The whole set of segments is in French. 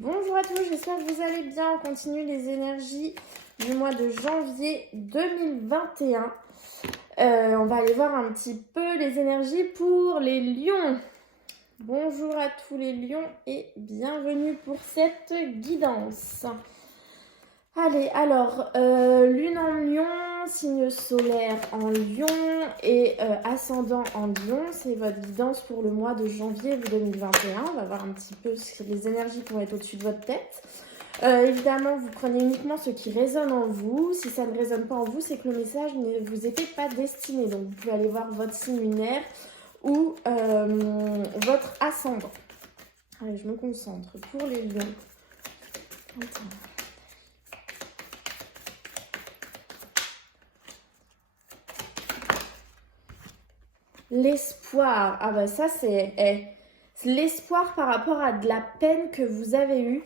Bonjour à tous, j'espère que vous allez bien. On continue les énergies du mois de janvier 2021. On va aller voir un petit peu les énergies pour les lions. Bonjour à tous les lions et bienvenue pour cette guidance. Allez, alors, lune en lion, signe solaire en lion et ascendant en lion, c'est votre guidance pour le mois de janvier 2021. On va voir un petit peu les énergies qui vont être au-dessus de votre tête. Évidemment, vous prenez uniquement ce qui résonne en vous. Si ça ne résonne pas en vous, c'est que le message ne vous était pas destiné. Donc, vous pouvez aller voir votre signe lunaire ou votre ascendant. Allez, je me concentre pour les lions. Attends. L'espoir, ah bah ça c'est l'espoir par rapport à de la peine que vous avez eue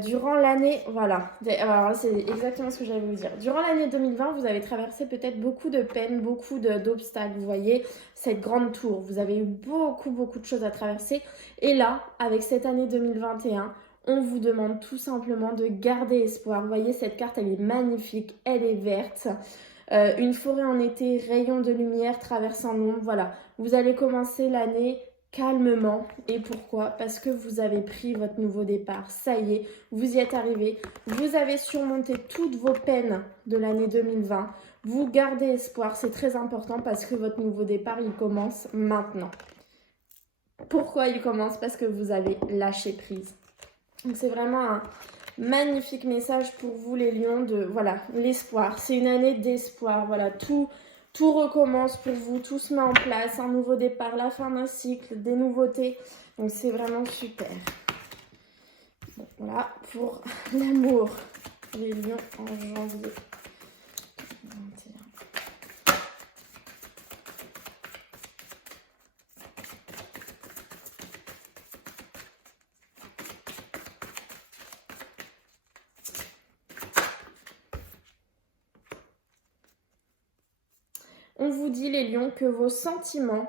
durant l'année, voilà, alors là c'est exactement ce que j'allais vous dire. Durant l'année 2020, vous avez traversé peut-être beaucoup de peines, beaucoup d'obstacles, vous voyez, cette grande tour, vous avez eu beaucoup de choses à traverser. Et là, avec cette année 2021, on vous demande tout simplement de garder espoir. Vous voyez, cette carte, elle est magnifique, elle est verte. Une forêt en été, rayon de lumière traversant l'ombre, voilà. Vous allez commencer l'année calmement. Et pourquoi? Parce que vous avez pris votre nouveau départ. Ça y est, vous y êtes arrivé. Vous avez surmonté toutes vos peines de l'année 2020. Vous gardez espoir, c'est très important parce que votre nouveau départ, il commence maintenant. Pourquoi il commence? Parce que vous avez lâché prise. Donc c'est vraiment un magnifique message pour vous les lions de voilà l'espoir. C'est une année d'espoir. Voilà, tout recommence pour vous, tout se met en place, un nouveau départ, la fin d'un cycle, des nouveautés. Donc c'est vraiment super. Bon, voilà pour l'amour. Les lions en janvier 21. On vous dit les lions que vos sentiments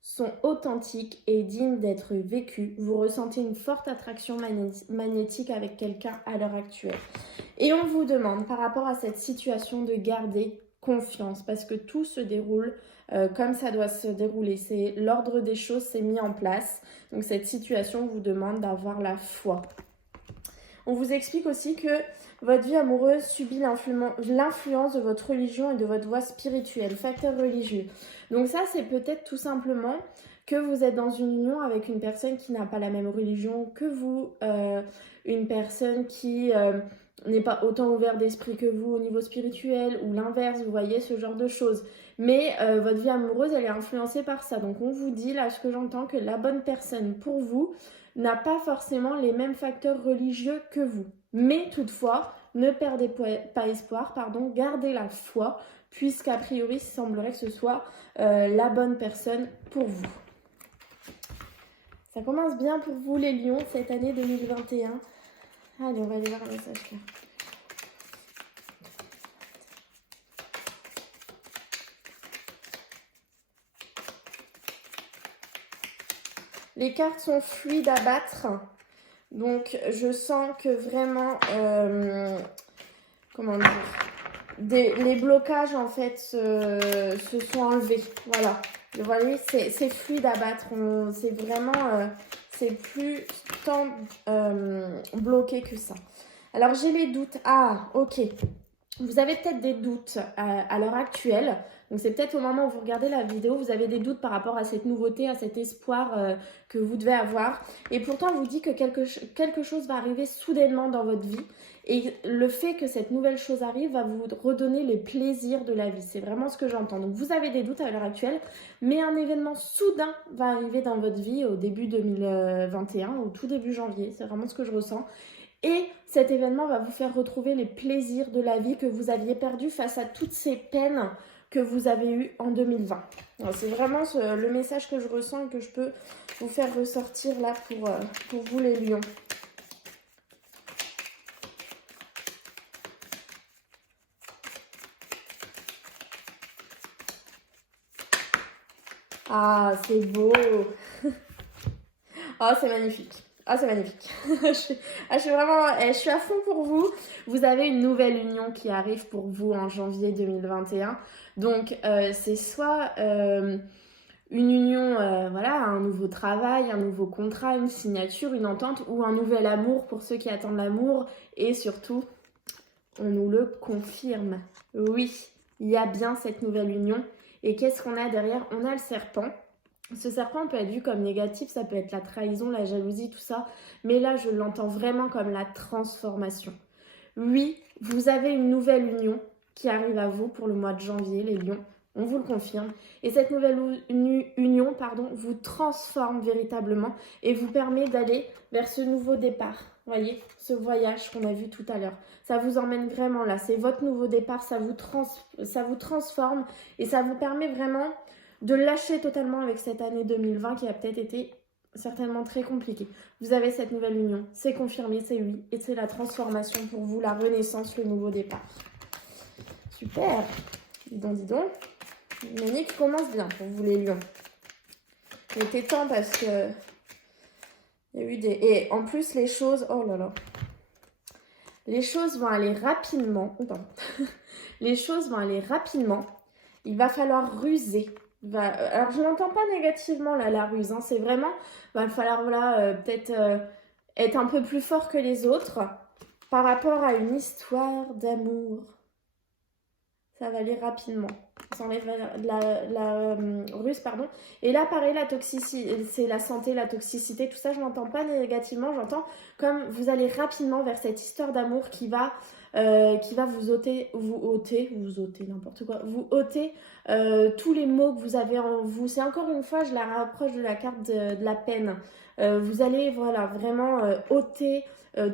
sont authentiques et dignes d'être vécus. Vous ressentez une forte attraction magnétique avec quelqu'un à l'heure actuelle. Et on vous demande par rapport à cette situation de garder confiance parce que tout se déroule comme ça doit se dérouler. C'est l'ordre des choses s'est mis en place. Donc cette situation vous demande d'avoir la foi. On vous explique aussi que votre vie amoureuse subit l'influence de votre religion et de votre voie spirituelle, facteur religieux. Donc ça, c'est peut-être tout simplement que vous êtes dans une union avec une personne qui n'a pas la même religion que vous, une personne qui n'est pas autant ouverte d'esprit que vous au niveau spirituel ou l'inverse, vous voyez, ce genre de choses. Mais votre vie amoureuse, elle est influencée par ça. Donc on vous dit, là, ce que j'entends, que la bonne personne pour vous n'a pas forcément les mêmes facteurs religieux que vous. Mais toutefois, ne perdez pas espoir, gardez la foi, puisqu'a priori, il semblerait que ce soit la bonne personne pour vous. Ça commence bien pour vous les lions, cette année 2021. Allez, on va aller voir un message là. Les cartes sont fluides à battre. Donc, je sens que vraiment, comment dire, les blocages, en fait, se sont enlevés. Voilà. Vous voyez, c'est fluide à battre. C'est vraiment, c'est plus tant bloqué que ça. Alors, j'ai les doutes. Ah, ok. Vous avez peut-être des doutes à l'heure actuelle. Donc, c'est peut-être au moment où vous regardez la vidéo, vous avez des doutes par rapport à cette nouveauté, à cet espoir que vous devez avoir. Et pourtant, on vous dit que quelque chose va arriver soudainement dans votre vie. Et le fait que cette nouvelle chose arrive va vous redonner les plaisirs de la vie. C'est vraiment ce que j'entends. Donc, vous avez des doutes à l'heure actuelle, mais un événement soudain va arriver dans votre vie au début 2021, au tout début janvier. C'est vraiment ce que je ressens. Et cet événement va vous faire retrouver les plaisirs de la vie que vous aviez perdus face à toutes ces peines que vous avez eues en 2020. C'est vraiment le message que je ressens et que je peux vous faire ressortir là pour vous les lions. Ah, c'est beau. Ah, c'est magnifique. Ah, c'est magnifique. Je suis vraiment, je suis à fond pour vous. Vous avez une nouvelle union qui arrive pour vous en janvier 2021. Donc, c'est soit une union, voilà, un nouveau travail, un nouveau contrat, une signature, une entente ou un nouvel amour pour ceux qui attendent l'amour. Et surtout, on nous le confirme. Oui, il y a bien cette nouvelle union. Et qu'est-ce qu'on a derrière? On a le serpent. Ce serpent peut être vu comme négatif, ça peut être la trahison, la jalousie, tout ça. Mais là, je l'entends vraiment comme la transformation. Oui, vous avez une nouvelle union qui arrive à vous pour le mois de janvier, les lions. On vous le confirme. Et cette nouvelle union, vous transforme véritablement et vous permet d'aller vers ce nouveau départ. Vous voyez, ce voyage qu'on a vu tout à l'heure. Ça vous emmène vraiment là. C'est votre nouveau départ, ça vous transforme et ça vous permet vraiment de lâcher totalement avec cette année 2020 qui a peut-être été certainement très compliquée. Vous avez cette nouvelle union, c'est confirmé, c'est oui, et c'est la transformation pour vous, la renaissance, le nouveau départ. Super. Dis donc. L'année qui commence bien pour vous les lions. Il était temps parce que il y a eu des... Et en plus les choses... Oh là là. Les choses vont aller rapidement. Les choses vont aller rapidement. Il va falloir ruser. Alors je n'entends pas négativement là, la ruse. Hein. C'est vraiment... Il va falloir voilà, peut-être être un peu plus fort que les autres par rapport à une histoire d'amour. Ça va aller rapidement. On s'enlève la ruse, pardon. Et là, pareil, la toxicité, c'est la santé, la toxicité, tout ça, je n'entends pas négativement. J'entends comme vous allez rapidement vers cette histoire d'amour qui va vous ôter, n'importe quoi, vous ôter tous les maux que vous avez en vous. C'est encore une fois, je la rapproche de la carte de la peine. Vous allez, voilà, vraiment ôter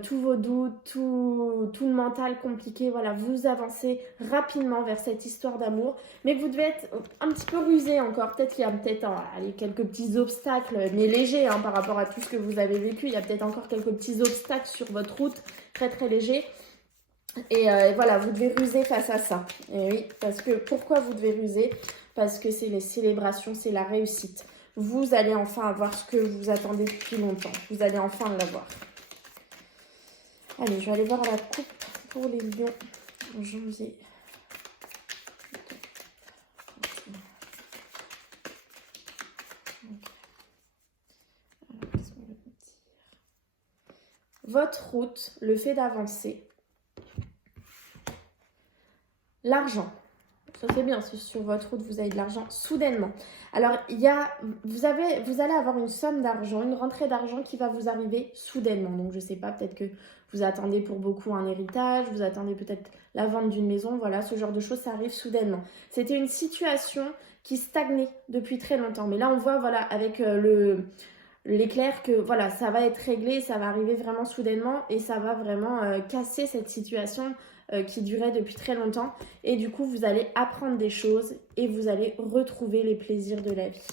tous vos doutes, tout le mental compliqué, voilà, vous avancez rapidement vers cette histoire d'amour, mais vous devez être un petit peu rusé encore, peut-être qu'il y a quelques petits obstacles, mais légers hein, par rapport à tout ce que vous avez vécu, il y a peut-être encore quelques petits obstacles sur votre route, très très légers, et voilà, vous devez ruser face à ça, et oui, parce que, pourquoi vous devez ruser? Parce que c'est les célébrations, c'est la réussite, vous allez enfin avoir ce que vous attendez depuis longtemps, vous allez enfin l'avoir. Allez, je vais aller voir la coupe pour les lions en janvier. Alors, qu'est-ce qu'on veut dire? Votre route, le fait d'avancer. L'argent. Ça c'est bien, si sur votre route vous avez de l'argent soudainement. Alors, vous allez avoir une somme d'argent, une rentrée d'argent qui va vous arriver soudainement. Donc, je ne sais pas, peut-être que vous attendez pour beaucoup un héritage, vous attendez peut-être la vente d'une maison, voilà, ce genre de choses, ça arrive soudainement. C'était une situation qui stagnait depuis très longtemps. Mais là, on voit, voilà, avec l'éclair que, voilà, ça va être réglé, ça va arriver vraiment soudainement et ça va vraiment casser cette situation qui durait depuis très longtemps. Et du coup, vous allez apprendre des choses et vous allez retrouver les plaisirs de la vie.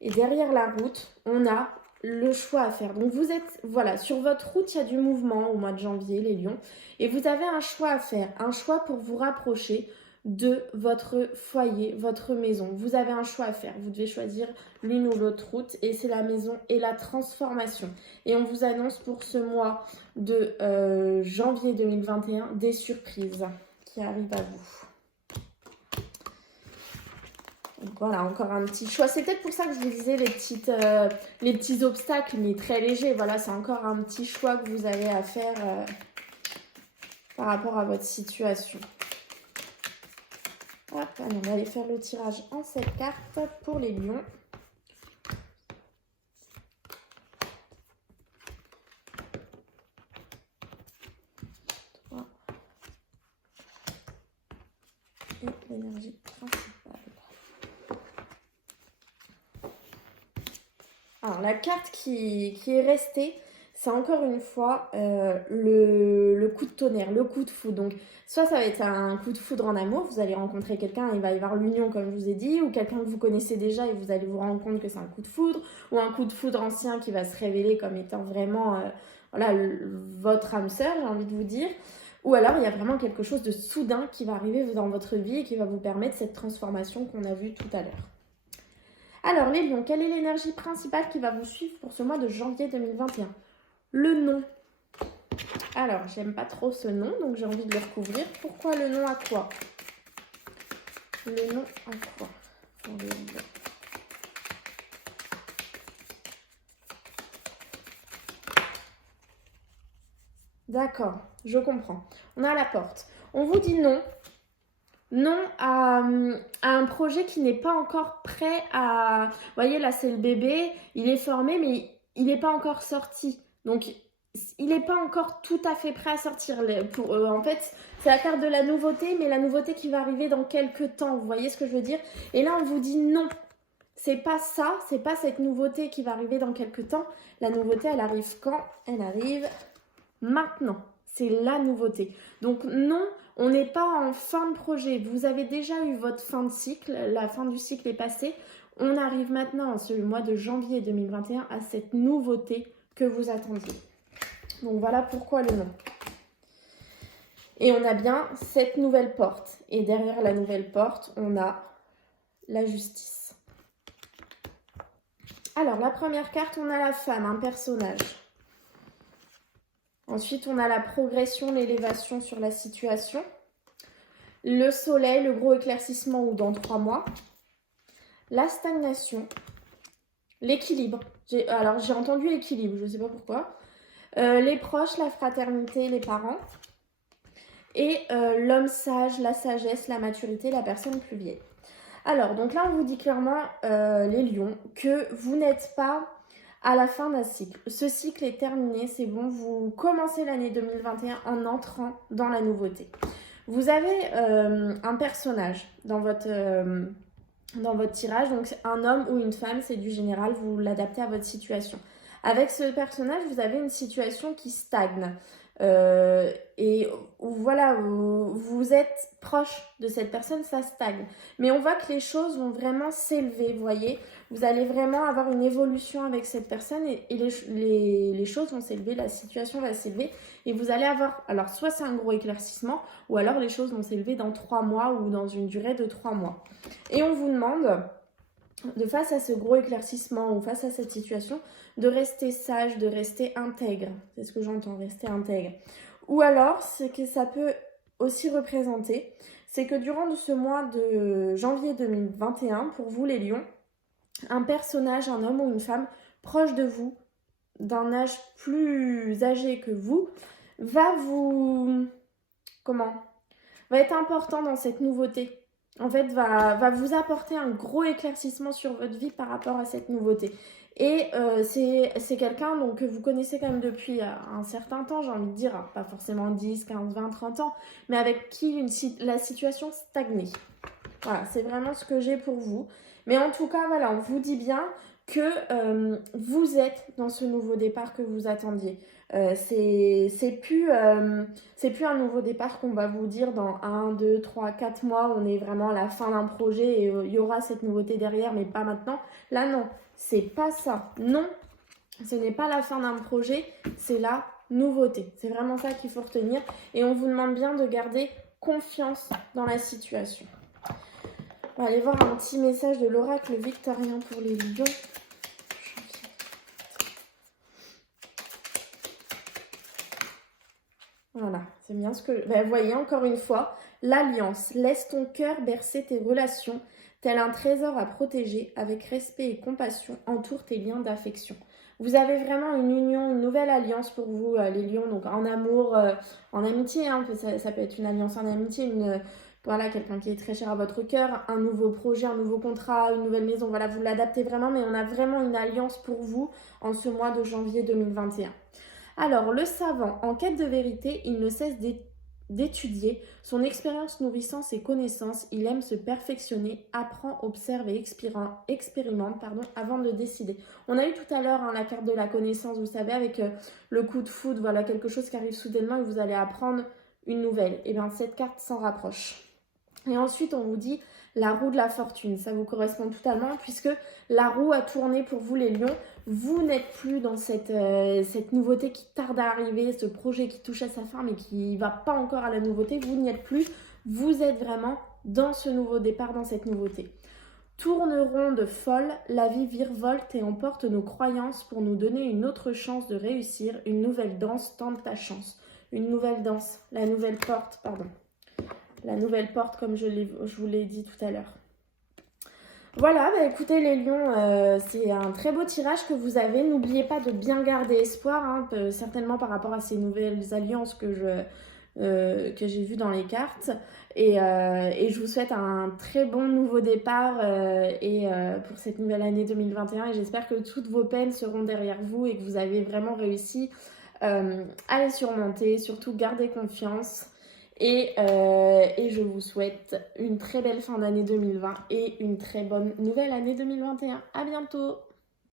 Et derrière la route, on a le choix à faire. Donc vous êtes, voilà, sur votre route, il y a du mouvement au mois de janvier, les lions. Et vous avez un choix à faire, un choix pour vous rapprocher de votre foyer, votre maison. Vous avez un choix à faire. Vous devez choisir l'une ou l'autre route et c'est la maison et la transformation. Et on vous annonce pour ce mois de janvier 2021 des surprises qui arrivent à vous. Donc voilà, encore un petit choix. C'est peut-être pour ça que je vous disais les petits obstacles, mais très légers. Voilà, c'est encore un petit choix que vous avez à faire par rapport à votre situation. Hop, allez, on va aller faire le tirage en cette carte pour les lions. Et l'énergie principale. Alors, la carte qui est restée, c'est encore une fois le coup de tonnerre, le coup de foudre. Donc, soit ça va être un coup de foudre en amour, vous allez rencontrer quelqu'un, il va y avoir l'union comme je vous ai dit, ou quelqu'un que vous connaissez déjà et vous allez vous rendre compte que c'est un coup de foudre, ou un coup de foudre ancien qui va se révéler comme étant vraiment voilà, votre âme sœur, j'ai envie de vous dire. Ou alors, il y a vraiment quelque chose de soudain qui va arriver dans votre vie et qui va vous permettre cette transformation qu'on a vue tout à l'heure. Alors les lions, quelle est l'énergie principale qui va vous suivre pour ce mois de janvier 2021? Le nom. Alors, j'aime pas trop ce nom, donc j'ai envie de le recouvrir. Pourquoi le nom à quoi? Le nom à quoi pour les lions? D'accord, je comprends. On a la porte. On vous dit non. Non à un projet qui n'est pas encore prêt à... Vous voyez, là, c'est le bébé. Il est formé, mais il n'est pas encore sorti. Donc, il n'est pas encore tout à fait prêt à sortir. En fait, c'est la carte de la nouveauté, mais la nouveauté qui va arriver dans quelques temps. Vous voyez ce que je veux dire? Et là, on vous dit non. C'est pas ça, c'est pas cette nouveauté qui va arriver dans quelques temps. La nouveauté, elle arrive quand? Elle arrive maintenant. C'est la nouveauté. Donc non, on n'est pas en fin de projet. Vous avez déjà eu votre fin de cycle. La fin du cycle est passée. On arrive maintenant, ce mois de janvier 2021, à cette nouveauté que vous attendiez. Donc voilà pourquoi le nom. Et on a bien cette nouvelle porte. Et derrière la nouvelle porte, on a la justice. Alors, la première carte, on a la femme, un personnage. Ensuite, on a la progression, l'élévation sur la situation. Le soleil, le gros éclaircissement ou dans 3 mois. La stagnation. L'équilibre. Alors, j'ai entendu l'équilibre, je ne sais pas pourquoi. Les proches, la fraternité, les parents. Et l'homme sage, la sagesse, la maturité, la personne plus vieille. Alors, donc là, on vous dit clairement, les lions, que vous n'êtes pas à la fin d'un cycle. Ce cycle est terminé, c'est bon, vous commencez l'année 2021 en entrant dans la nouveauté. Vous avez un personnage dans votre tirage, donc un homme ou une femme, c'est du général, vous l'adaptez à votre situation. Avec ce personnage, vous avez une situation qui stagne. Et voilà, vous êtes proche de cette personne, ça stagne. Mais on voit que les choses vont vraiment s'élever, vous voyez. Vous allez vraiment avoir une évolution avec cette personne et les choses vont s'élever, la situation va s'élever. Et vous allez avoir, alors soit c'est un gros éclaircissement, ou alors les choses vont s'élever dans 3 mois ou dans une durée de 3 mois. Et on vous demande, de face à ce gros éclaircissement ou face à cette situation, de rester sage, de rester intègre. C'est ce que j'entends, rester intègre. Ou alors, ce que ça peut aussi représenter, c'est que durant ce mois de janvier 2021, pour vous les lions, un personnage, un homme ou une femme proche de vous, d'un âge plus âgé que vous, va être important dans cette nouveauté. En fait, va vous apporter un gros éclaircissement sur votre vie par rapport à cette nouveauté. Et c'est quelqu'un donc, que vous connaissez quand même depuis un certain temps, j'ai envie de dire, pas forcément 10, 15, 20, 30 ans, mais avec qui la situation stagnait. Voilà, c'est vraiment ce que j'ai pour vous. Mais en tout cas, voilà, on vous dit bien que vous êtes dans ce nouveau départ que vous attendiez. C'est plus un nouveau départ qu'on va vous dire dans 1, 2, 3, 4 mois, on est vraiment à la fin d'un projet et il y aura cette nouveauté derrière, mais pas maintenant. Là, non, c'est pas ça. Non, ce n'est pas la fin d'un projet, c'est la nouveauté. C'est vraiment ça qu'il faut retenir. Et on vous demande bien de garder confiance dans la situation. On va aller voir un petit message de l'oracle victorien pour les lions. Voilà, c'est bien ce que... vous voyez, encore une fois, l'alliance. Laisse ton cœur bercer tes relations, tel un trésor à protéger, avec respect et compassion, entoure tes liens d'affection. Vous avez vraiment une union, une nouvelle alliance pour vous, les lions, donc en amour, en amitié, hein, ça peut être une alliance en amitié, voilà, quelqu'un qui est très cher à votre cœur, un nouveau projet, un nouveau contrat, une nouvelle maison, voilà, vous l'adaptez vraiment, mais on a vraiment une alliance pour vous en ce mois de janvier 2021. Alors, le savant, en quête de vérité, il ne cesse d'étudier, son expérience nourrissant ses connaissances, il aime se perfectionner, apprend, observe et expérimente avant de décider. On a eu tout à l'heure la carte de la connaissance, vous savez, avec le coup de foudre, voilà, quelque chose qui arrive soudainement et vous allez apprendre une nouvelle. Et bien, cette carte s'en rapproche. Et ensuite, on vous dit la roue de la fortune. Ça vous correspond totalement puisque la roue a tourné pour vous les lions. Vous n'êtes plus dans cette nouveauté qui tarde à arriver, ce projet qui touche à sa fin mais qui ne va pas encore à la nouveauté. Vous n'y êtes plus. Vous êtes vraiment dans ce nouveau départ, dans cette nouveauté. tourneront de folle, la vie virevolte et emporte nos croyances pour nous donner une autre chance de réussir, une nouvelle danse tente ta chance. Une nouvelle danse, la nouvelle porte, pardon. La nouvelle porte comme je vous l'ai dit tout à l'heure. Voilà, bah écoutez les lions, c'est un très beau tirage que vous avez. N'oubliez pas de bien garder espoir, hein, certainement par rapport à ces nouvelles alliances que j'ai vues dans les cartes. Et je vous souhaite un très bon nouveau départ pour cette nouvelle année 2021. Et j'espère que toutes vos peines seront derrière vous et que vous avez vraiment réussi à les surmonter. Surtout, gardez confiance. Et je vous souhaite une très belle fin d'année 2020 et une très bonne nouvelle année 2021. À bientôt!